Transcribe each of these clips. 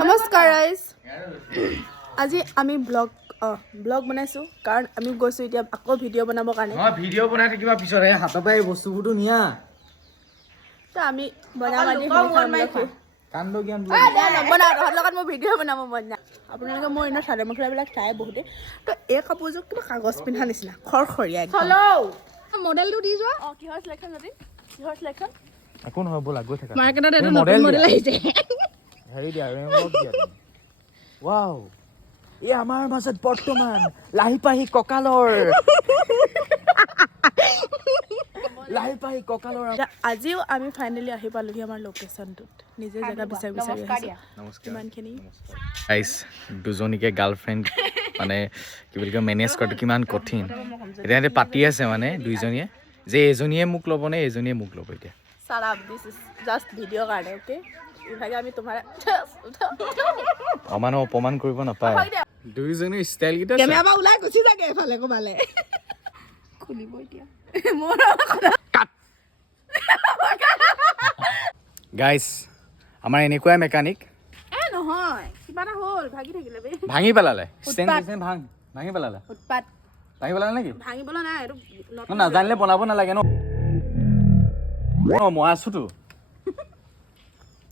নমস্কাৰ গাইজ আজি আমি ব্লগ বনাইছো কাৰণ আমি গৈছো এতিয়া আকৌ ভিডিঅ' বনাবৰ কাৰণে ভিডিঅ' বনাই থাকিবা পিছৰে হাতৰ পৰা এই বস্তুবোৰটো নিয়া তো আমি বনাম আজি কাণ্ড জ্ঞান নবনাওঁ তহঁতৰ লগত মোৰ ভিডিঅ' বনাব মন নাই আপোনালোকে মোৰ এনেও চাদৰ মেখেলাবিলাক চাই বহুতে তো এই কাপোৰযোৰ কিবা কাগজ পিন্ধা নিচিনা খৰখৰীয়া একদম মডেলটো দি যোৱা কিহৰ চিলেকশ্যন যদি কিহৰ চিলেকশ্যন একো নহয় ব'লা গৈ থাকা মাৰ্কেটত এটা নতুন মডেল আহিছে হেৰি দিয়া ৰেমক দিয়া ৱাও এই আমাৰ মাজত বৰ্তমান লাহি পাহি কঁকালৰ আজিও আমি ফাইনেলি আহি পালোহি আমাৰ লোকেশ্যনটোত নিজে জেগা বিচাৰি আহিছোঁ ইমানখিনি গাইছ দুজনীকে গাৰ্লফ্ৰেণ্ড মানে কি বুলি কয় মেনেজ কৰাটো কিমান কঠিন এতিয়া পাতি আছে মানে দুইজনীয়ে যে এজনীয়ে মোক ল'ব নে এজনীয়ে মোক ল'ব এতিয়া Shut up, this is just video card, okay? ইভাগে আমি তোমাৰ অমানো অপমান কৰিব নাপায় দুইজনী ষ্টাইল কিটা কেমেৰা পৰা ওলাই গুচি যাগে এফালে ক'বালে খুলিব এতিয়া মোৰ গাইছ আমাৰ এনেকুৱাই মেকানিক নহয় কিবা এটা হ'ল ভাগি থাকিলে বে ভাঙি পেলালে ষ্টেণ্ড ভাঙি পেলালে উৎপাত ভাঙি পেলালে নেকি ভাঙিবলৈ নাই এইটো নাজানিলে বনাব নালাগে ন মই আছোতো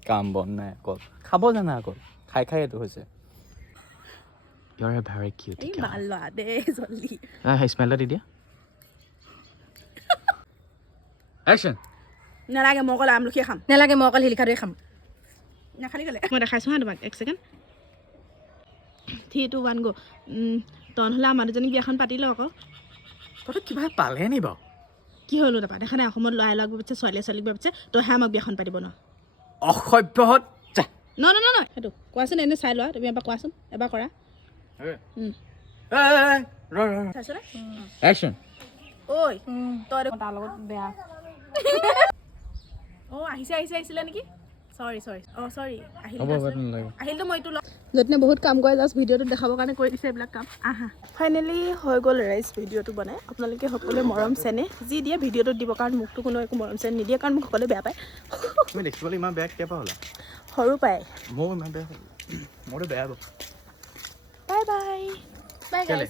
কাম বন নাই অকল খাব জানা অকল খাই খাই এইটো হৈছে You're a very cute girl. ভাল লোৱা দে জলদি স্মেল দি দিয়া Action. নালাগে মই অকল আমলখিয়ে খাম নালাগে মই অকল শিলিখাটোৱে খাম নাখালি গ'লে মই দেখাইছোঁ হা তোমাক এক ছেকেণ্ড 3 2 1 গো তন হ'লে আমাৰ দুজনী বিয়াখন পাতি লওঁ আকৌ তহঁতে কিবা পালে নি বাৰু কি হ'লো তাৰপৰা দেখা নাই অসমত ল'ৰাই ল'ৰাক পাতিছে ছোৱালীক পাতিছে তইহে আমাক বিয়াখন পাতিব ন অসভ্যহঁত যা নহয় সেইটো কোৱাচোন এনে চাই লোৱা তুমি এবাৰ কোৱাচোন এবাৰ কৰা চাইছনে Action. ঐ তই তাৰ লগত বেয়া আহিছিলে নেকি চৰি আহিলতো মই এইটো য'তনে বহুত কাম কৰে জাষ্ট ভিডিঅ'টো দেখাবৰ কাৰণে কৰি দিছে এইবিলাক কাম ফাইনেলি হৈ গ'ল ৰাইজ ভিডিঅ'টো বনাই আপোনালোকে সকলোৱে মৰম চেনে যি দিয়ে ভিডিঅ'টোত দিব কাৰণ মোকতো কোনো একো মৰম চেন নিদিয়ে কাৰণ মোক সকলোৱে বেয়া পায় তুমি দেখিবলৈ ইমান বেয়া কেতিয়াবা হ'লা সৰু পায় ময়ো ইমান বেয়া মোৰতো বেয়া বাই বাই কেলে